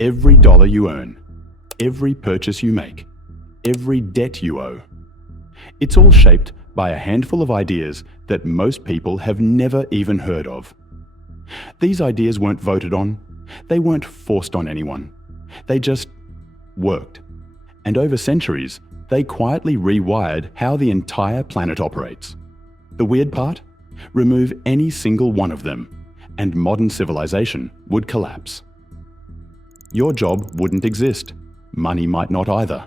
Every dollar you earn, every purchase you make, every debt you owe. It's all shaped by a handful of ideas that most people have never even heard of. These ideas weren't voted on, they weren't forced on anyone. They just worked. And over centuries, they quietly rewired how the entire planet operates. The weird part? Remove any single one of them, and modern civilization would collapse. Your job wouldn't exist. Money might not either.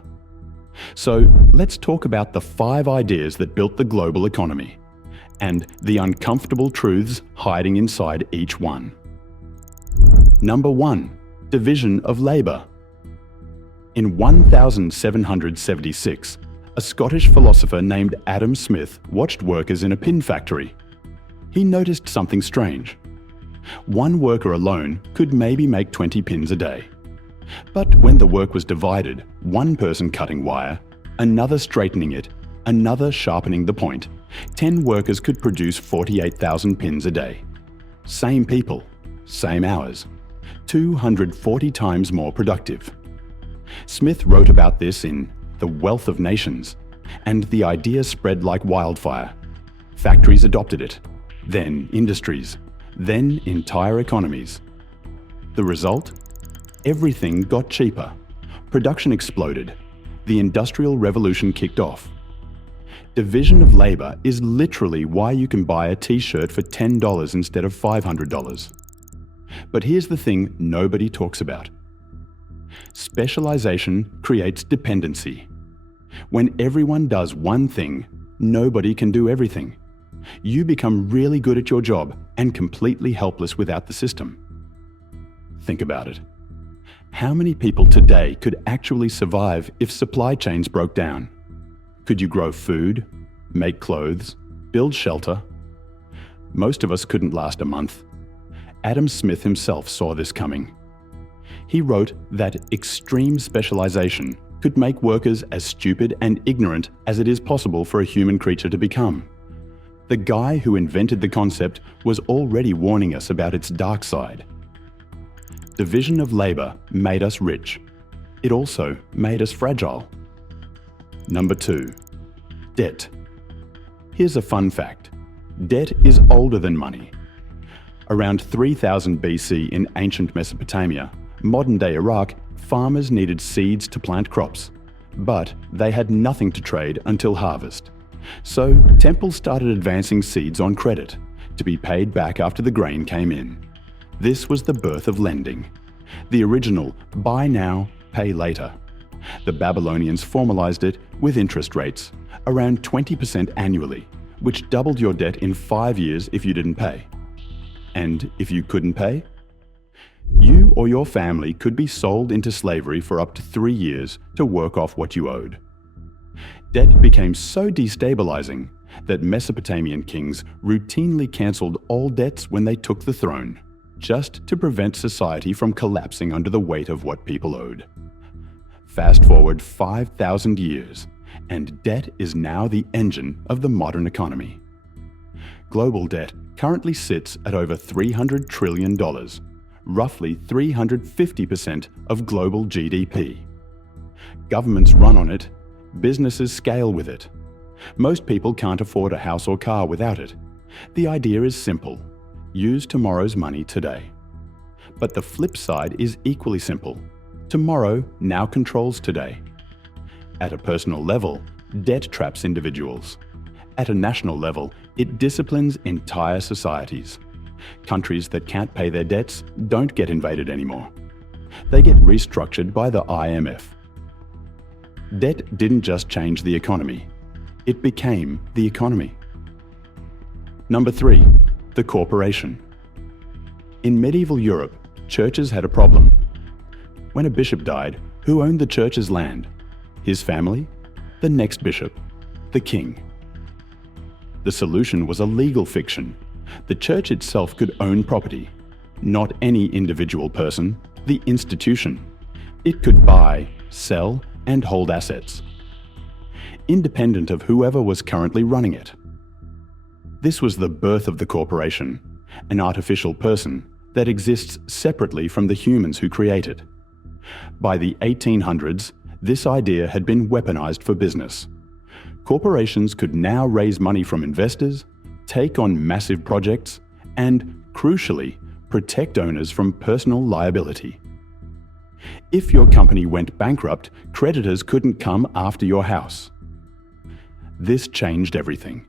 So let's talk about the 5 ideas that built the global economy, and the uncomfortable truths hiding inside each one. Number 1. Division of labour. In 1776, a Scottish philosopher named Adam Smith watched workers in a pin factory. He noticed something strange. One worker alone could maybe make 20 pins a day. But when the work was divided, one person cutting wire, another straightening it, another sharpening the point, 10 workers could produce 48,000 pins a day. Same people, same hours, 240 times more productive. Smith wrote about this in The Wealth of Nations, and the idea spread like wildfire. Factories adopted it, then industries, then entire economies. The result? Everything got cheaper. Production exploded. The Industrial Revolution kicked off. Division of labour is literally why you can buy a t-shirt for $10 instead of $500. But here's the thing nobody talks about. Specialization creates dependency. When everyone does one thing, nobody can do everything. You become really good at your job and completely helpless without the system. Think about it. How many people today could actually survive if supply chains broke down? Could you grow food, make clothes, build shelter? Most of us couldn't last a month. Adam Smith himself saw this coming. He wrote that extreme specialization could make workers as stupid and ignorant as it is possible for a human creature to become. The guy who invented the concept was already warning us about its dark side. Division of labour made us rich. It also made us fragile. Number 2. Debt. Here's a fun fact. Debt is older than money. Around 3000 BC in ancient Mesopotamia, modern-day Iraq, farmers needed seeds to plant crops, but they had nothing to trade until harvest. So temples started advancing seeds on credit, to be paid back after the grain came in. This was the birth of lending. The original buy now, pay later. The Babylonians formalized it with interest rates, around 20% annually, which doubled your debt in 5 years if you didn't pay. And if you couldn't pay? You or your family could be sold into slavery for up to 3 years to work off what you owed. Debt became so destabilizing that Mesopotamian kings routinely cancelled all debts when they took the throne, just to prevent society from collapsing under the weight of what people owed. Fast forward 5,000 years, and debt is now the engine of the modern economy. Global debt currently sits at over $300 trillion, roughly 350% of global GDP. Governments run on it, businesses scale with it. Most people can't afford a house or car without it. The idea is simple. Use tomorrow's money today. But the flip side is equally simple. Tomorrow now controls today. At a personal level, debt traps individuals. At a national level, it disciplines entire societies. Countries that can't pay their debts don't get invaded anymore. They get restructured by the IMF. Debt didn't just change the economy. It became the economy. Number 3. The corporation. In medieval Europe, churches had a problem. When a bishop died, who owned the church's land? His family? The next bishop? The king? The solution was a legal fiction. The church itself could own property. Not any individual person, the institution. It could buy, sell, and hold assets, independent of whoever was currently running it. This was the birth of the corporation, an artificial person that exists separately from the humans who create it. By the 1800s, this idea had been weaponized for business. Corporations could now raise money from investors, take on massive projects, and, crucially, protect owners from personal liability. If your company went bankrupt, creditors couldn't come after your house. This changed everything.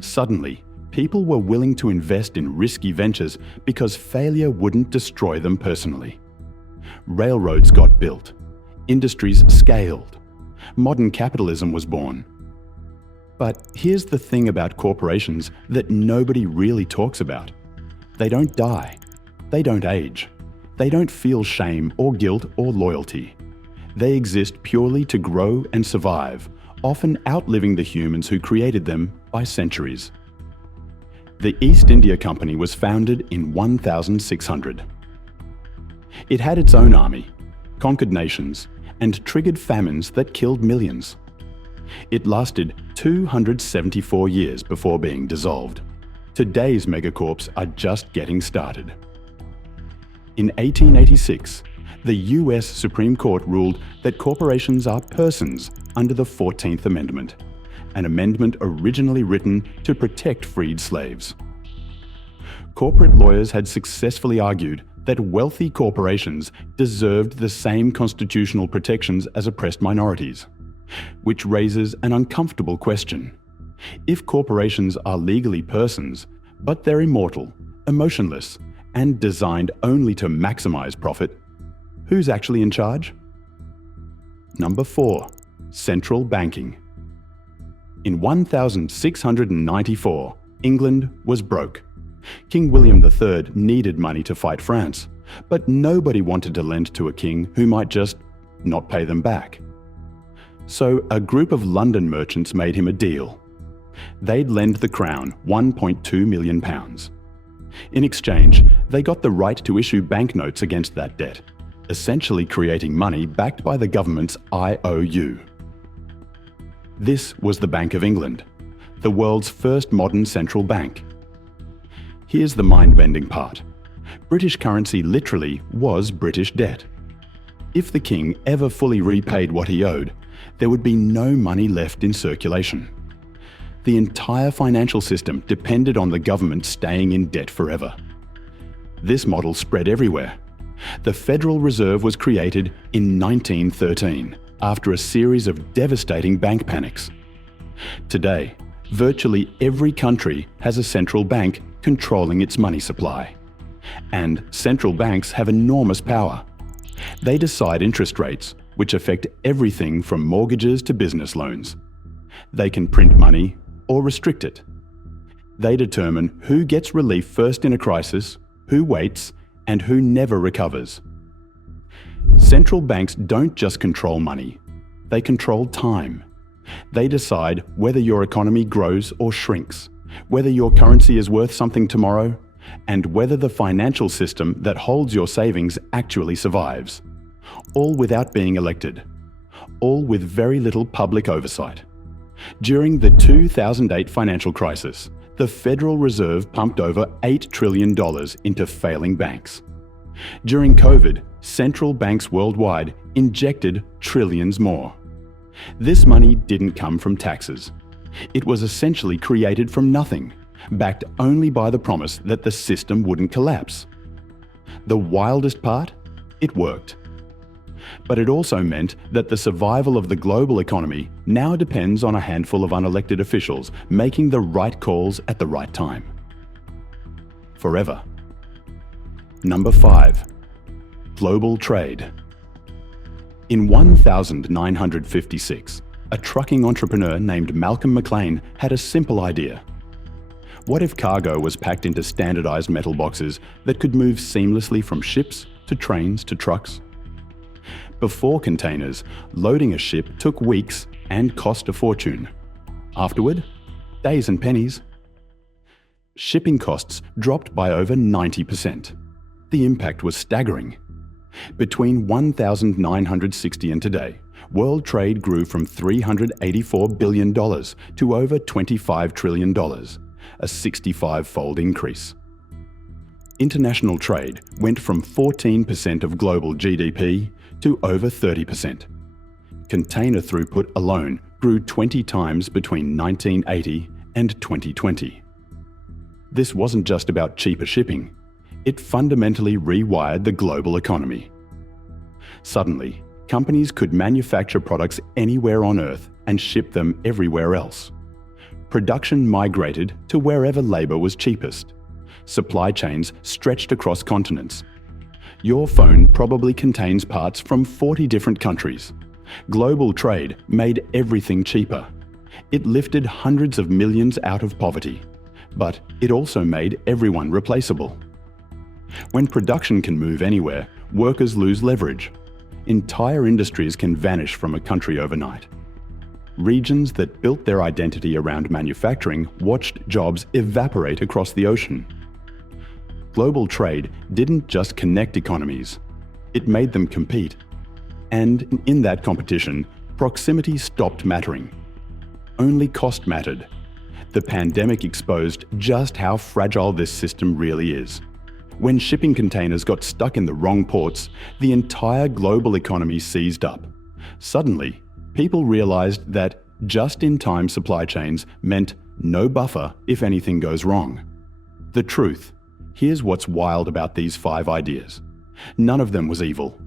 Suddenly, people were willing to invest in risky ventures because failure wouldn't destroy them personally. Railroads got built. Industries scaled. Modern capitalism was born. But here's the thing about corporations that nobody really talks about. They don't die. They don't age. They don't feel shame or guilt or loyalty. They exist purely to grow and survive, often outliving the humans who created them by centuries. The East India Company was founded in 1600. It had its own army, conquered nations, and triggered famines that killed millions. It lasted 274 years before being dissolved. Today's megacorps are just getting started. In 1886, the US Supreme Court ruled that corporations are persons under the 14th Amendment, an amendment originally written to protect freed slaves. Corporate lawyers had successfully argued that wealthy corporations deserved the same constitutional protections as oppressed minorities, which raises an uncomfortable question. If corporations are legally persons, but they're immortal, emotionless, and designed only to maximize profit, who's actually in charge? Number 4. Central banking. In 1694, England was broke. King William III needed money to fight France, but nobody wanted to lend to a king who might just not pay them back. So a group of London merchants made him a deal. They'd lend the crown £1.2 million. In exchange, they got the right to issue banknotes against that debt, essentially creating money backed by the government's IOU. This was the Bank of England, the world's first modern central bank. Here's the mind-bending part. British currency literally was British debt. If the king ever fully repaid what he owed, there would be no money left in circulation. The entire financial system depended on the government staying in debt forever. This model spread everywhere. The Federal Reserve was created in 1913 after a series of devastating bank panics. Today, virtually every country has a central bank controlling its money supply. And central banks have enormous power. They decide interest rates, which affect everything from mortgages to business loans. They can print money or restrict it. They determine who gets relief first in a crisis, who waits, and who never recovers. Central banks don't just control money, they control time. They decide whether your economy grows or shrinks, whether your currency is worth something tomorrow, and whether the financial system that holds your savings actually survives. All without being elected. All with very little public oversight. During the 2008 financial crisis, the Federal Reserve pumped over $8 trillion into failing banks. During COVID, central banks worldwide injected trillions more. This money didn't come from taxes. It was essentially created from nothing, backed only by the promise that the system wouldn't collapse. The wildest part? It worked. But it also meant that the survival of the global economy now depends on a handful of unelected officials making the right calls at the right time. Forever. Number 5. Global trade. In 1956, a trucking entrepreneur named Malcolm McLean had a simple idea. What if cargo was packed into standardized metal boxes that could move seamlessly from ships to trains to trucks? Before containers, loading a ship took weeks and cost a fortune. Afterward, days and pennies. Shipping costs dropped by over 90%. The impact was staggering. Between 1960 and today, world trade grew from $384 billion to over $25 trillion, a 65-fold increase. International trade went from 14% of global GDP to over 30%. Container throughput alone grew 20 times between 1980 and 2020. This wasn't just about cheaper shipping, it fundamentally rewired the global economy. Suddenly, companies could manufacture products anywhere on Earth and ship them everywhere else. Production migrated to wherever labor was cheapest. Supply chains stretched across continents. Your phone probably contains parts from 40 different countries. Global trade made everything cheaper. It lifted hundreds of millions out of poverty, but it also made everyone replaceable. When production can move anywhere, workers lose leverage. Entire industries can vanish from a country overnight. Regions that built their identity around manufacturing watched jobs evaporate across the ocean. Global trade didn't just connect economies, it made them compete. And in that competition, proximity stopped mattering. Only cost mattered. The pandemic exposed just how fragile this system really is. When shipping containers got stuck in the wrong ports, the entire global economy seized up. Suddenly, people realized that just-in-time supply chains meant no buffer if anything goes wrong. The truth: here's what's wild about these 5 ideas. None of them was evil.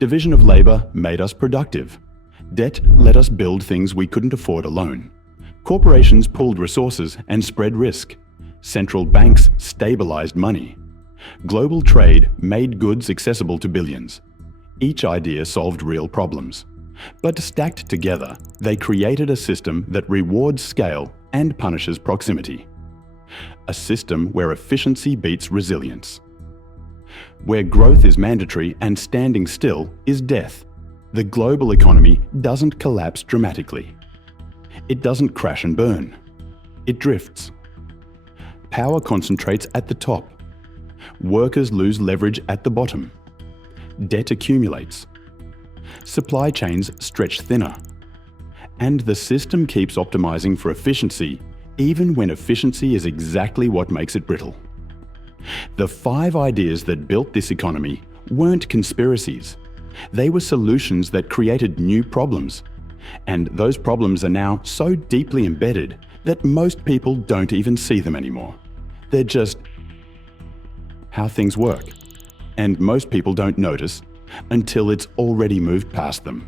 Division of labor made us productive. Debt let us build things we couldn't afford alone. Corporations pooled resources and spread risk. Central banks stabilized money. Global trade made goods accessible to billions. Each idea solved real problems. But stacked together, they created a system that rewards scale and punishes proximity. A system where efficiency beats resilience. Where growth is mandatory and standing still is death. The global economy doesn't collapse dramatically. It doesn't crash and burn. It drifts. Power concentrates at the top. Workers lose leverage at the bottom. Debt accumulates. Supply chains stretch thinner. And the system keeps optimizing for efficiency, even when efficiency is exactly what makes it brittle. The 5 ideas that built this economy weren't conspiracies. They were solutions that created new problems. And those problems are now so deeply embedded that most people don't even see them anymore. They're just how things work. And most people don't notice until it's already moved past them.